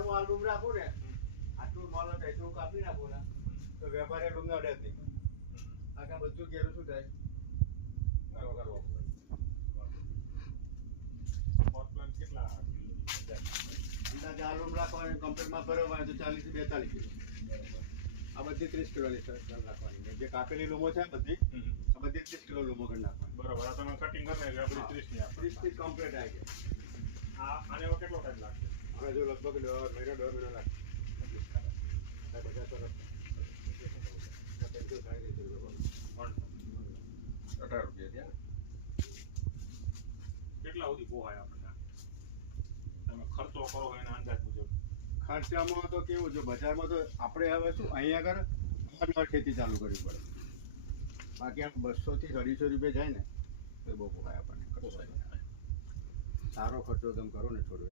બજારમાં આ ડુંગ રાખું ને આટલું માલ એટલું કાપી નાખું ને તો વેપારી ડુંગા અડે જ નહીં. આખા બધું ઘેરું શું થાય કેટલા અંદાજે આ ડુંગ રાખવાની કમ્પ્લેટમાં બરોબર હોય તો 40 થી 42 કિલો. આ બધી 30 કિલોની રાખવાની. જે કાપેલી લૂમો છે બધી આ બધી 30 કિલો લૂમો કરી નાખવાની. બરોબર. આ તમે કટિંગ કરી નાખી આપણી 30 ની 30 થી કમ્પ્લીટ આવી ગયા. આને કેટલો ટાઈમ લાગશે? હવે જો લગભગ 1.5 મહિનો લાગશે. 50 વર્ષ 18 રૂપિયા થયા. કેટલા સુધી પોહાય આપણને? તમે ખર્ચો કરો એના અંદાજ મુજબ. ખર્ચામાં તો કેવું છે બજારમાં તો આપણે હવે શું અહીંયા આગળ ખેતી ચાલુ કરવી પડે. બાકી આ 200 થી 250 રૂપિયા જાય ને તો બહુ પોહાય આપણને. સારો ખર્ચો તમે કરો ને થોડો